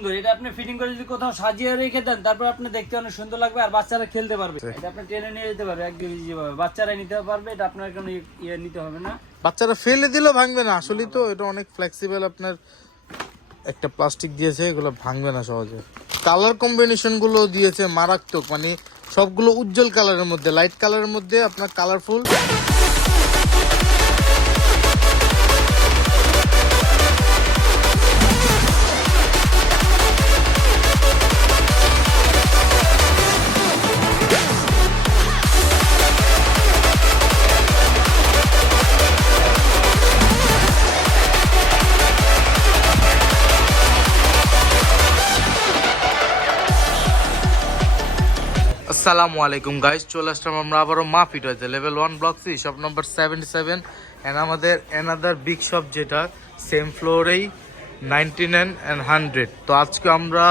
সুন্দর। এটা আপনি ফিটিং করে যদি কোথাও সাজিয়ে রেখে দেন তারপর আপনি দেখতে অনেক সুন্দর লাগবে আর বাচ্চারা খেলতে পারবে। এটা আপনি টেনে নিয়ে যেতে পারবে একদম ইজি ভাবে। বাচ্চারা নিতে পারবে এটা আপনার কোনো ইয়ে নিতে হবে না। বাচ্চারা ফেলে দিলেও ভাঙবে না। আসলেই তো এটা অনেক ফ্লেক্সিবল আপনার একটা প্লাস্টিক দিয়েছে এগুলো ভাঙবে না সহজে। কালার কম্বিনেশনগুলো দিয়েছে মারাত্মক মানে সবগুলো উজ্জ্বল কালারের মধ্যে লাইট কালারের মধ্যে আপনার কালারফুল আসসালামু আলাইকুম গাইস চলে আসলাম আমরা আবারও মা ফিট হয়েছে level one block C shop number seventy seven and আমাদের অ্যানাদার বিগ শপ যেটা সেম ফ্লোরেই নাইনটি নাইন অ্যান্ড হান্ড্রেড তো আজকে আমরা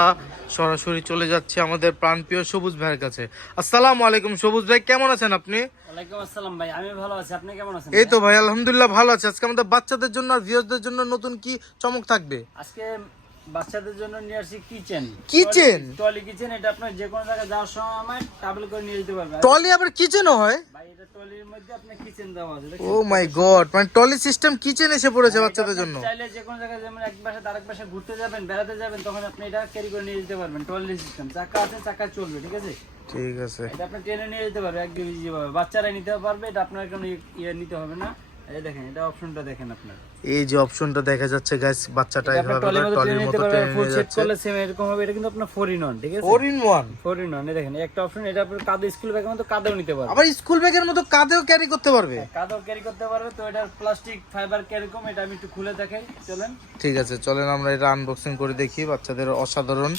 সরাসরি চলে যাচ্ছি আমাদের প্রাণপ্রিয় সবুজ ভাইয়ের কাছে। আসসালামু আলাইকুম সবুজ ভাই কেমন আছেন আপনি? ওয়ালাইকুম আসসালাম ভাই আমি ভালো আছি। আপনি কেমন আছেন এই তো ভাই? আলহামদুলিল্লাহ ভালো আছে। আজকে আমাদের বাচ্চাদের জন্য আর জন্য নতুন কি চমক থাকবে? আজকে বাচ্চাদের জন্য নিয়ে আসছি কিচেন Kitchen? টলি কিচেন এটা আপনার যে কোনো জায়গায় যাওয়ার সময় ট্রাভেল করে নিয়ে যেতে টলি আবার কিচেনও হয়? ভাই এটা টলির মধ্যে আপনার কিচেন দেওয়া আছে ও মাই গড মানে টলি সিস্টেম কিচেন এসে পড়েছে বাচ্চাদের জন্য। চাইলে যে কোনো জায়গায় যেমন এক পাশে আরেক পাশে ঘুরতে যাবেন বেড়াতে যাবেন তখন আপনি এটা ক্যারি করে নিয়ে যেতে পারবেন টলি সিস্টেম চাকা আছে চাকা চলবে ঠিক আছে? ঠিক আছে। এটা আপনি টেনে নিয়ে যেতে পারবে একদম ইজি ভাবে। বাচ্চারা নিতে পারবে এটা আপনার কোনো ইয়ে নিতে হবে না। এই দেখেন এটা অপশনটা দেখেন আপনার। এই যে অপশনটা দেখা যাচ্ছে গাইস বাচ্চাটা এভাবে টলির মতো টেনে ফুল নিয়ে সেট যাচ্ছে। করলে সেম এরকম হবে এটা কিন্তু আপনার ফোর ইন ওয়ান ঠিক আছে? Four in one four in one দেখেন একটা অপশন এটা আপনি কাঁধে স্কুল ব্যাগের মতো কাঁধেও নিতে পারবে। আবার স্কুল ব্যাগের মতো কাঁধেও ক্যারি করতে পারবে? কাঁধেও ক্যারি করতে পারবে তো এটা প্লাস্টিক ফাইবার কীরকম এটা আমি একটু খুলে দেখাই চলেন। ঠিক আছে চলেন আমরা এটা আনবক্সিং করে দেখি বাচ্চাদের অসাধারণ।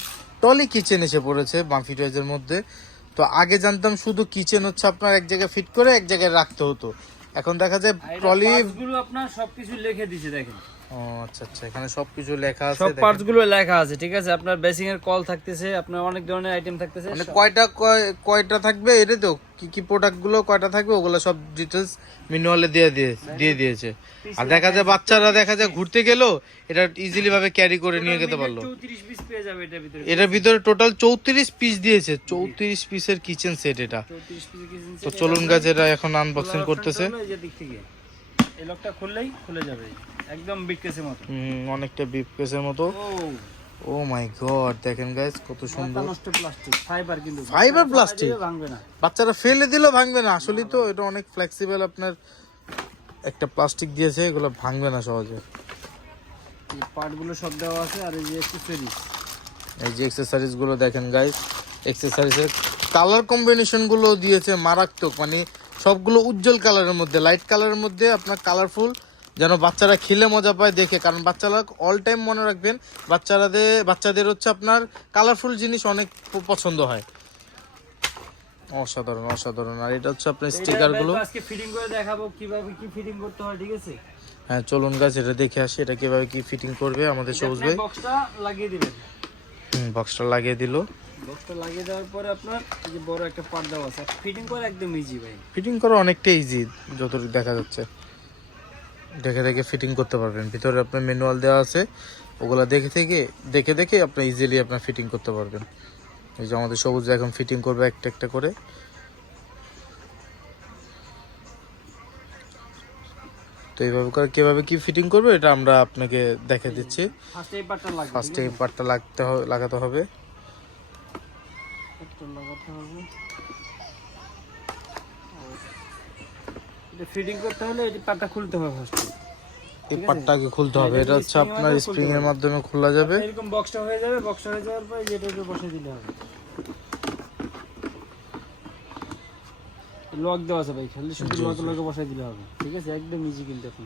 টলি কিচেন এসে পড়েছে বাফি টয়েজের মধ্যে। তো আগে জানতাম শুধু কিচেন হচ্ছে আপনার এক জায়গায় ফিট করে এক জায়গায় রাখতে হতো। এখন দেখা যায় ট্রলি গুলো আপনার সবকিছু লিখে দিছে দেখেন। ও আচ্ছা আচ্ছা এখানে সবকিছু লেখা আছে সব। পার্টসগুলো লেখা আছে ঠিক আছে? আপনার বেসিং এর কল থাকতেছে আপনার অনেক ধরনের আইটেম থাকতেছে মানে কয়টা কয়- কয়টা থাকবে? এটা তো কি কি প্রোডাক্টগুলো কয়টা থাকবে ওগুলো সব ম্যানুয়ালে দিয়ে দিয়ে দিয়ে দিয়েছে। আর দেখা যায় বাচ্চারা দেখা যায় ঘুরতে গেলেও এটা ইজিলি ভাবে ক্যারি করে নিয়ে যেতে পারল। 34 পিস পেয়ে যাবে এটার ভিতরে। এটার ভিতরে টোটাল চৌত্রিশ পিস দিয়েছে। চৌত্রিশ পিসের কিচেন সেট এটা। 34 কিচেন তো চলুন গাছ এটা এখন আনবক্সিং করতেছে। এই লকটা খুললেই খুলে যাবে। একদম বিগ কেসের মতো। হুম, অনেকটা বিপ কেসের মতো। ও। মাই গড দেখেন গাইস কত সুন্দর। প্লাস্টিক ফাইবার কিন্তু? ফাইবারে ভাঙবে না। বাচ্চারা ফেলে দিলেও ভাঙবে না। আসলেই তো এটা অনেক ফ্লেক্সিবল আপনার একটা প্লাস্টিক দিয়েছে এগুলো ভাঙবে না সহজে। এই পার্ট সব দেওয়া আছে আর এই যে অ্যাকসেসরিজ এই যে এক্সেসরিজগুলো দেখেন গাইস এক্সেসরিজের কালার কম্বিনেশনগুলো দিয়েছে মারাত্মক। মানে সবগুলো উজ্জ্বল কালারের মধ্যে লাইট কালারের মধ্যে আপনার কালারফুল যেন বাচ্চারা খেলে মজা পায় দেখে। কারণ বাচ্চারা অল টাইম মনে রাখবেন বাচ্চারাদের বাচ্চাদের হচ্ছে আপনার কালারফুল জিনিস অনেক পছন্দ হয়। অসাধারণ অসাধারণ। আর এটা হচ্ছে আপনার স্টিকারগুলো। আজকে ফিটিং করে দেখাবো কীভাবে কি ফিটিং করতে হয় ঠিক আছে? হ্যাঁ চলুন গাছ এটা দেখে আসি এটা কীভাবে কি ফিটিং করবে আমাদের সবুজ ভাই। বক্সটা লাগিয়ে দিবেন। বক্সটা লাগিয়ে দিল। বক্সটা লাগিয়ে দেওয়ার পরে আপনার যে বড় একটা পার্ট দেওয়া আছে। ফিটিং করে একদম ইজি ভাই। ফিটিং করা অনেকটা ইজি যতটুকু দেখা যাচ্ছে। দেখে দেখে ফিটিং করতে পারবেন। ভিতরে আপনার ম্যানুয়াল দেওয়া আছে ওগুলা দেখে থেকে দেখে দেখে আপনি ইজিলি আপনার ফিটিং করতে পারবেন। এই যে আমাদের সবুজ এখন ফিটিং করবে একটা একটা করে। তো এইভাবে করে কীভাবে কি ফিটিং করবে এটা আমরা আপনাকে দেখে দিচ্ছি। ফার্স্ট এই পার্টটা ফার্স্টে এই পার্টটা লাগতে হবে লাগাতে হবে। লাগাতে হবে এটা ফিটিং করতে হলে এই পার্টটা খুলতে হবে ফার্স্ট এই পার্টটা আগে খুলতে হবে এটা হচ্ছে আপনার স্প্রিং এর মাধ্যমে খোলা যাবে। এরকম বক্সটা হয়ে যাবে বক্সটা হয়ে যাওয়ার পরে একটু বসে দিলে হবে। লক দেওয়া আছে ভাই খালি শুধু লক লকে বসাই দিলে হবে। ঠিক আছে? একদম ইজি কিন্তু এখন।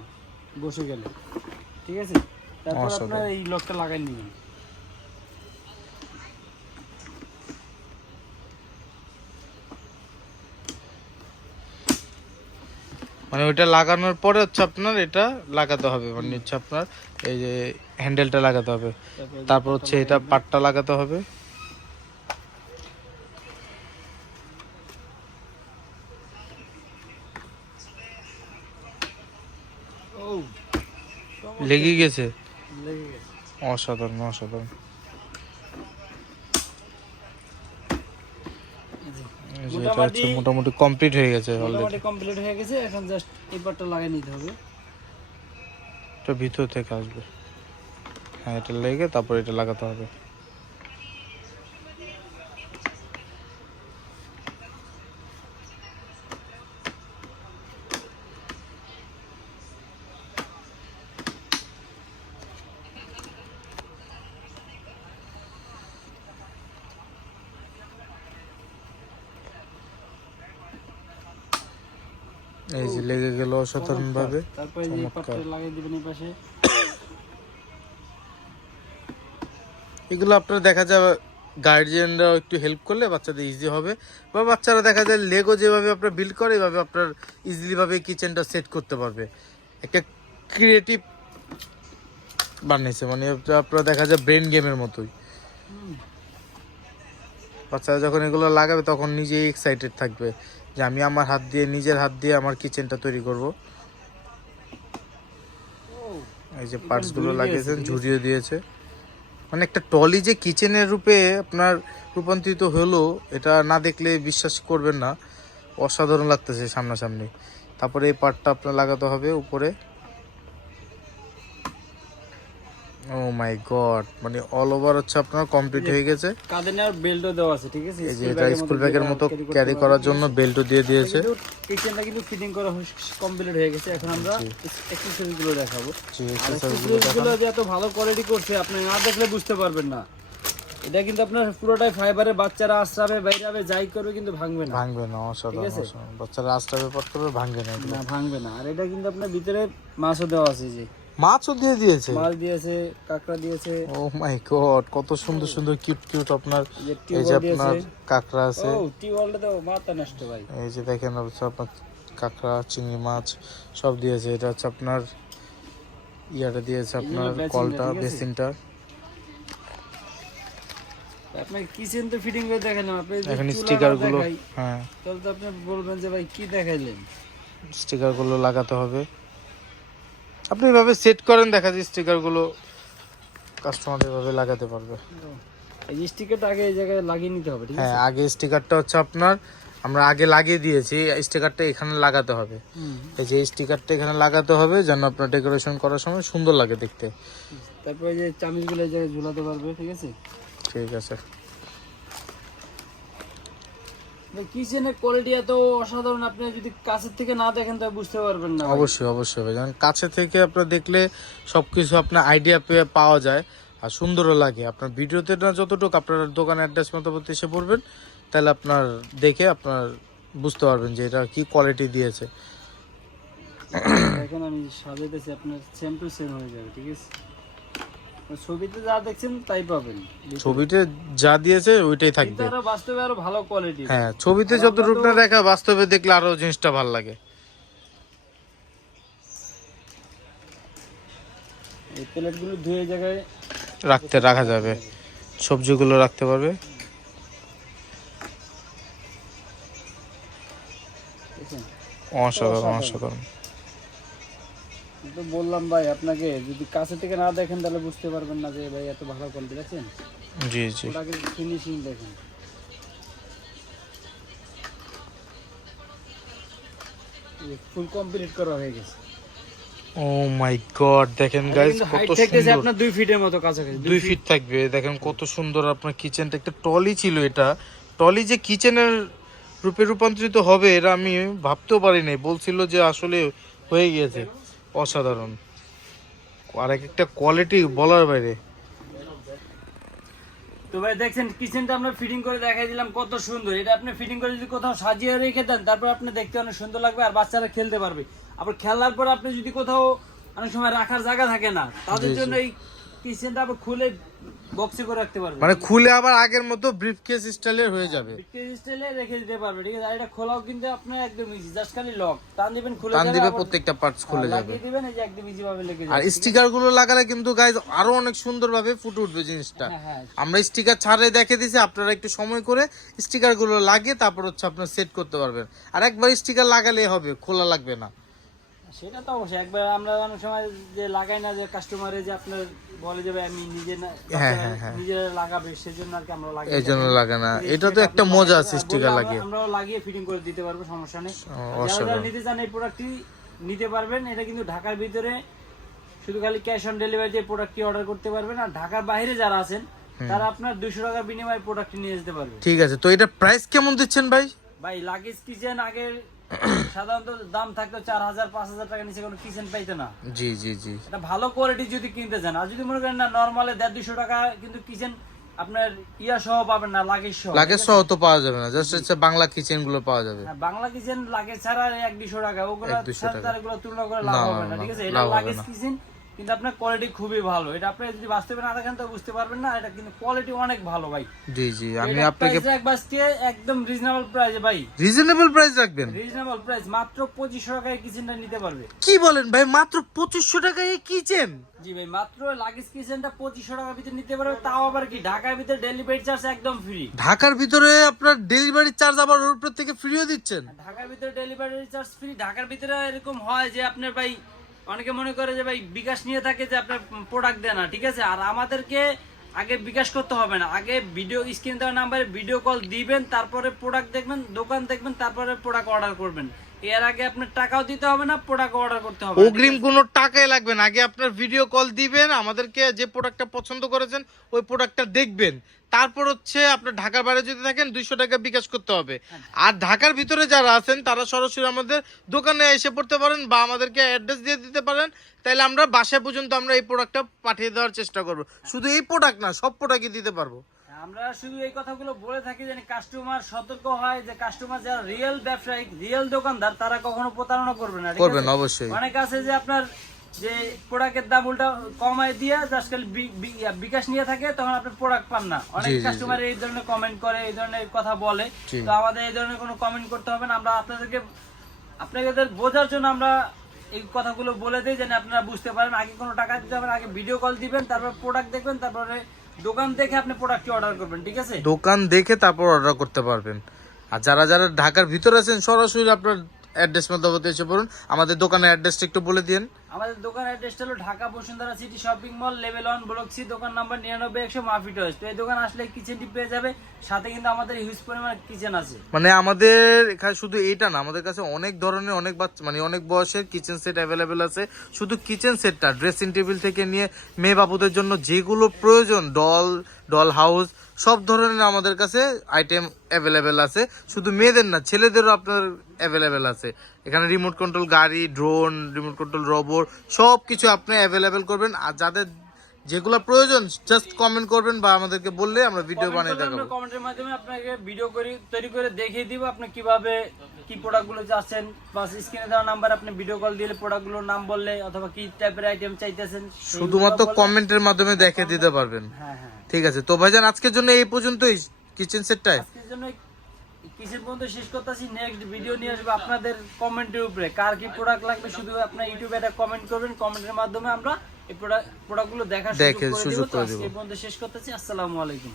বসে গেলে। ঠিক আছে? তারপর। আপনার এই লকটা লাগাই নিবেন মানে ওইটা লাগানোর পরে হচ্ছে আপনার এটা লাগাতে হবে মানে হচ্ছে আপনার এই যে হ্যান্ডেলটা লাগাতে হবে। তারপর হচ্ছে এটা পাটটা লাগাতে হবে। লেগে গেছে। অসাধারণ অসাধারণ। এটা হচ্ছে মোটামুটি কমপ্লিট হয়ে গেছে অলরেডি কমপ্লিট হয়ে গেছে এখন জাস্ট এই পার্টটা লাগিয়ে নিতে হবে। এটা ভিতর থেকে আসবে। হ্যাঁ এটা লেগে তারপর এটা লাগাতে হবে। এই যে লেগে গেল অসাধারণ ভাবে এগুলো আপনার দেখা যাবে গার্জিয়ানরা একটু হেল্প করলে বাচ্চাদের ইজি হবে। বা বাচ্চারা দেখা যায় লেগো যেভাবে আপনার বিল্ড করে এভাবে আপনার ইজিলি ভাবে কিচেনটা সেট করতে পারবে। একটা ক্রিয়েটিভ বানিয়েছে মানে আপনার দেখা যায় ব্রেন গেমের মতোই। বাচ্চারা যখন এগুলো লাগাবে তখন নিজেই এক্সাইটেড থাকবে। যে আমি আমার হাত দিয়ে নিজের হাত দিয়ে আমার কিচেনটা তৈরি করব। এই যে পার্টসগুলো লাগিয়েছেন ঝুরিয়ে দিয়েছে। মানে একটা টলি যে কিচেনের রূপে আপনার রূপান্তরিত হলো এটা না দেখলে বিশ্বাস করবেন না। অসাধারণ লাগতেছে সামনাসামনি। তারপরে এই পার্টটা আপনার লাগাতে হবে উপরে। ও মাই গড মানে অল ওভার হচ্ছে আপনার কমপ্লিট হয়ে গেছে। কাঁধে নেওয়ার বেল্টও দেওয়া আছে ঠিক আছে? এই যে এটা স্কুল ব্যাগের মতো ক্যারি করার জন্য বেল্টও দিয়ে দিয়েছে। কিচেনটা কিন্তু ফিটিং করা কমপ্লিট হয়ে গেছে। এখন আমরা দেখাবো। যে এত ভালো কোয়ালিটি করছে আপনি না দেখলে বুঝতে পারবেন না। এটা কিন্তু আপনার পুরোটাই ফাইবারে বাচ্চারা আশ্রাবে বাইরাবে যাই করবে কিন্তু ভাঙবে না। ভাঙবে না অসাধারণ? বাচ্চারা আস্তে ব্যাপার করবে ভাঙবে না না ভাঙবে না। আর এটা কিন্তু আপনার ভিতরে মাছও দেওয়া আছে যে। মাছও দিয়ে দিয়েছে? মাছ দিয়েছে কাঁকড়া দিয়েছে। ও মাই গড কত সুন্দর সুন্দর কিউট কিউট আপনার এই যে আপনার কাঁকড়া আছে। ও টিউবওয়েলটা তো মাথা নষ্ট ভাই। এই যে দেখেন আপনার কাঁকড়া চিংড়ি মাছ সব দিয়েছে। এটা হচ্ছে আপনার ইয়াটা দিয়েছে আপনার কলটা বেসিনটা। আপনার কিচেন তো ফিটিং করে দেখালাম আপনি এখন স্টিকারগুলো হ্যাঁ। তাহলে তো আপনি বলবেন যে ভাই কি দেখাইলেন? স্টিকারগুলো লাগাতে হবে। আপনি এভাবে সেট করেন দেখা যায় স্টিকারগুলো কাস্টমার এভাবে লাগাতে পারবে। এই স্টিকারটা আগে এই জায়গায় লাগিয়ে নিতে হবে ঠিক হ্যাঁ আগে স্টিকারটা হচ্ছে আপনার আমরা আগে লাগিয়ে দিয়েছি স্টিকারটা এখানে লাগাতে হবে। এই যে স্টিকারটা এখানে লাগাতে হবে যেন আপনার ডেকোরেশন করার সময় সুন্দর লাগে দেখতে। তারপরে এই যে চামিচগুলো এই জায়গায় ঝুলাতে পারবে ঠিক আছে? ঠিক আছে। কিচেনের কোয়ালিটি এত অসাধারণ আপনি যদি কাছের থেকে না দেখেন তাহলে বুঝতে পারবেন না অবশ্যই অবশ্যই ভাই। কারণ কাছে থেকে আপনার দেখলে সবকিছু আপনার আইডিয়া পেয়ে পাওয়া যায় আর সুন্দরও লাগে। আপনার ভিডিওতে না যতটুকু আপনার দোকানে অ্যাড্রেস মতো এসে পড়বেন তাহলে আপনার দেখে আপনার বুঝতে পারবেন যে এটা কি কোয়ালিটি দিয়েছে। দেখেন আমি সাজাইতেছি আপনার সেম টু সেম হয়ে যাবে ঠিক আছে? ছবিতে যা দেখছেন তাই পাবেন। ছবিতে যা দিয়েছে ওইটাই থাকবে। আরও বাস্তবে আরও ভালো কোয়ালিটি হ্যাঁ ছবিতে যত রূপ না দেখা বাস্তবে দেখলে আরও জিনিসটা ভালো লাগে। এই প্লেটগুলো ধুয়ে জায়গায় রাখতে রাখা যাবে। সবজিগুলো রাখতে পারবে। অসাধারণ অসাধারণ তো বললাম ভাই আপনাকে যদি কাছে থেকে না দেখেন তাহলে বুঝতে পারবেন না যে ভাই এত ভালো কোয়ালিটি দেখছেন? জি জি। ওটাকে ফিনিশিং দেখেন। ফুল কমপ্লিট করা হয়ে গেছে। ও মাই গড দেখেন গাইস কত সুন্দর। আপনার দুই ফিটের মতো কাছাকাছি দুই ফিট। থাকবে দেখেন কত সুন্দর আপনার কিচেনটা একটা টলি ছিল এটা। টলি যে কিচেনের রূপে রূপান্তরিত হবে এটা আমি ভাবতেও পারি নাই বলছিল যে আসলে হয়ে গিয়েছে অসাধারণ। আর এক একটা কোয়ালিটি বলার বাইরে। তো ভাই দেখছেন কিচেনটা আমরা ফিটিং করে দেখাই দিলাম কত সুন্দর। এটা আপনি ফিটিং করে যদি কোথাও সাজিয়ে রেখে দেন তারপর আপনি দেখতে অনেক সুন্দর লাগবে আর বাচ্চারা খেলতে পারবে। আবার খেলার পর আপনি যদি কোথাও অনেক সময় রাখার জায়গা থাকে না তাদের জন্য এই কিচেনটা আবার খুলে বক্সে করে রাখতে পারবে। মানে খুলে আবার আগের মতো ব্রিফ কেস স্টাইলের হয়ে যাবে। স্টাইলে রেখে দিতে পারবে ঠিক আছে? আর এটা খোলাও কিন্তু আপনার একদম ইজি জাস্ট খালি লক টান দিবেন খুলে টান দিবে প্রত্যেকটা পার্টস খুলে যাবে। লাগিয়ে দিবেন এই যে একদম ইজি ভাবে লেগে আর স্টিকারগুলো লাগালে কিন্তু গাইজ আরও অনেক সুন্দর ভাবে ফুটে উঠবে জিনিসটা। হ্যাঁ হ্যাঁ আমরা স্টিকার ছাড়ে দেখে দিছি আপনারা একটু সময় করে স্টিকারগুলো লাগিয়ে তারপর হচ্ছে আপনার সেট করতে পারবেন। আর একবার স্টিকার লাগালে হবে খোলা লাগবে না। সেটা তো অবশ্যই। একবার আমরা অনেক সময় যে লাগাই না যে কাস্টমারে যে আপনার বলে যাবে আমি নিজে না হ্যাঁ, হ্যাঁ, হ্যাঁ। নিজে লাগাবে সেজন্য আর কি আমরা লাগাই এই জন্য লাগে না। এটা তো একটা মজা আছে স্টিকার লাগিয়ে আমরা লাগিয়ে। ফিটিং করে দিতে পারব সমস্যা নেই। যারা নিতে চান এই প্রোডাক্টটি নিতে পারবেন। এটা কিন্তু ঢাকার ভিতরে শুধু খালি ক্যাশ অন ডেলিভারিতে প্রোডাক্টটি অর্ডার করতে পারবেন। আর ঢাকার বাইরে যারা আছেন তারা আপনার দুশো টাকার বিনিময়ে প্রোডাক্টটি নিয়ে যেতে পারবে ঠিক আছে তো এটা প্রাইস কেমন দিচ্ছেন ভাই? ভাই লাগেজ কিচেন আগে সাধারণত দাম থাকতো চার হাজার পাঁচ হাজার টাকা নিচে কোনো কিচেন পাইতো না। জি জি জি। এটা ভালো কোয়ালিটি যদি কিনতে চান। আর যদি মনে করেন না নর্মালে দেড় দুশো টাকা কিন্তু কিচেন আপনার ইয়া সহ পাবেন না লাগেজ সহ। লাগেজ সহ তো পাওয়া যাবে না জাস্ট হচ্ছে বাংলা কিচেনগুলো পাওয়া যাবে। হ্যাঁ, বাংলা কিচেন লাগেজ ছাড়া এক দুশো টাকা ওগুলো ছাড়া তার তুলনা করে লাভ হবে না ঠিক আছে? এটা লাগেজ কিচেন কিন্তু আপনার কোয়ালিটি খুবই ভালো। এটা আপনি যদি বাস্তবে না দেখেন তো বুঝতে পারবেন না এটা কিন্তু কোয়ালিটি অনেক ভালো ভাই। জি জি আমি আপনাকে price রাখব একদম রিজনেবল প্রাইসে ভাই। রিজনেবল প্রাইস রাখবেন? রিজনেবল প্রাইস মাত্র পঁচিশশো টাকায় কিচেনটা নিতে পারবে? কি বলেন ভাই মাত্র পঁচিশশো টাকায় কিচেন জি ভাই মাত্র লাগেজ কিচেনটা পঁচিশশো টাকার ভিতরে নিতে পারবে তাও আবার কি ঢাকার ভিতরে ডেলিভারি চার্জ একদম ফ্রি ঢাকার ভিতরে আপনার ডেলিভারি চার্জ আবার ওর উপর থেকে ফ্রিও দিচ্ছেন? ঢাকার ভিতরে ডেলিভারি চার্জ ফ্রি ঢাকার ভিতরে এরকম হয় যে আপনার ভাই অনেকে মনে করে যে ভাই, বিকাশ নিয়ে থাকে যে আপনার প্রোডাক্ট দেয় না, ঠিক আছে? আর আমাদেরকে আগে বিকাশ করতে হবে না। আগে ভিডিও স্ক্রিন দেওয়া নাম্বারে ভিডিও কল দিবেন, তারপরে প্রোডাক্ট দেখবেন, দোকান দেখবেন, তারপরে প্রোডাক্ট অর্ডার করবেন। এর আগে আপনার টাকাও দিতে হবে না প্রোডাক্ট অর্ডার করতে হবে। অগ্রিম কোনো টাকাই লাগবে না। আগে আপনার ভিডিও কল দিবেন, আমাদেরকে যে প্রোডাক্টটা পছন্দ করেছেন, ওই প্রোডাক্টটা দেখবেন। তারপর হচ্ছে আপনার ঢাকার বাইরে যদি থাকেন, দুইশো টাকা বিকাশ করতে হবে। আর ঢাকার ভিতরে যারা আছেন, তারা সরাসরি আমাদের দোকানে এসে পড়তে পারেন বা আমাদেরকে অ্যাড্রেস দিয়ে দিতে পারেন। তাহলে আমরা বাসায় পর্যন্ত আমরা এই প্রোডাক্টটা পাঠিয়ে দেওয়ার চেষ্টা করব। শুধু এই প্রোডাক্ট না, সব প্রোডাক্টই দিতে পারব। আমরা শুধু এই কথাগুলো বলে থাকি যেন কাস্টমার সতর্ক হয় যে কাস্টমার যারা রিয়েল ব্যবসায়ী রিয়েল দোকানদার তারা কখনো প্রতারণা করবে না ঠিক করবেন অবশ্যই। অনেক আছে যে আপনার যে প্রোডাক্টের দাম উল্টা কমায় দিয়ে জাস্ট খালি বিকাশ নিয়ে থাকে তখন আপনি প্রোডাক্ট পান না। অনেক কাস্টমার এই ধরনের কমেন্ট করে এই ধরনের কথা বলে। তো আমাদের এই ধরনের কোনো কমেন্ট করতে হবে না। আমরা আপনাদেরকে আপনাদের বোঝার জন্য আমরা এই কথাগুলো বলে দিই যেন আপনারা বুঝতে পারেন। আগে কোনো টাকা দিতে হবে আগে ভিডিও কল দিবেন তারপর প্রোডাক্ট দেখবেন তারপরে দোকান দেখে আপনি প্রোডাক্টটি অর্ডার করবেন, ঠিক আছে? দোকান দেখে তারপর অর্ডার করতে পারবেন। আর যারা যারা ঢাকার ভিতরে আছেন, সরাসরি আপনার অ্যাড্রেস মধ্যবর্তী এসে পড়ুন। আমাদের দোকানের অ্যাড্রেসটা একটু বলে দিন আমাদের দোকান অ্যাড্রেসটা হলো Dhaka Bashundhara city shopping mall level one block C দোকান নাম্বার নিরানব্বই একশো মাফি টয়েস তো এই দোকান আসলে কিচেনটি পেয়ে যাবে। সাথে কিন্তু আমাদের হিউজ পরিমাণ কিচেন আছে। মানে আমাদের এখানে শুধু এইটা না আমাদের কাছে অনেক ধরনের অনেক বাচ্চা মানে অনেক বয়সের কিচেন সেট অ্যাভেলেবেল আছে। শুধু কিচেন সেটটা ড্রেসিং টেবিল থেকে নিয়ে মেয়ে বাবুদের জন্য যেগুলো প্রয়োজন ডল ডল হাউস সব ধরনের আমাদের কাছে আইটেম অ্যাভেলেবেল আছে। শুধু মেয়েদের না, ছেলেদেরও আপনার অ্যাভেলেবেল আছে। এখানে রিমোট কন্ট্রোল গাড়ি ড্রোন রিমোট কন্ট্রোল রোবট সব কিছু আপনি অ্যাভেলেবেল করবেন। আর যাদের যেগুলো প্রয়োজন জাস্ট কমেন্ট করবেন বা আমাদেরকে বললে আমরা ভিডিও বানিয়ে দেখাবো। কমেন্টের মাধ্যমে আপনাকে ভিডিও করে তৈরি করে দেখিয়ে দিব আপনি কীভাবে কি প্রোডাক্টগুলো চাচ্ছেন। বা স্ক্রিনে দেওয়া নাম্বার আপনি ভিডিও কল দিলে প্রোডাক্টগুলোর নাম বললে অথবা কি টাইপের আইটেম চাইতেছেন শুধুমাত্র কমেন্টের মাধ্যমে দেখে দিতে পারবেন। হ্যাঁ হ্যাঁ ঠিক আছে তো ভাইজান আজকের জন্য এই পর্যন্তই। কিচেন সেটটায় আজকের জন্য কিসের পর্যন্ত শেষ করতেছি। নেক্সট ভিডিও নিয়ে আসব আপনাদের কমেন্টের উপরে। কার কি প্রোডাক্ট লাগবে শুধু আপনার ইউটিউবে একটা কমেন্ট করবেন। কমেন্টের মাধ্যমে আমরা এই প্রোডাক্ট প্রোডাক্টগুলো দেখার দেখে সুযোগ করে দেবো। পর্যন্ত শেষ করতেছি আসসালামু আলাইকুম।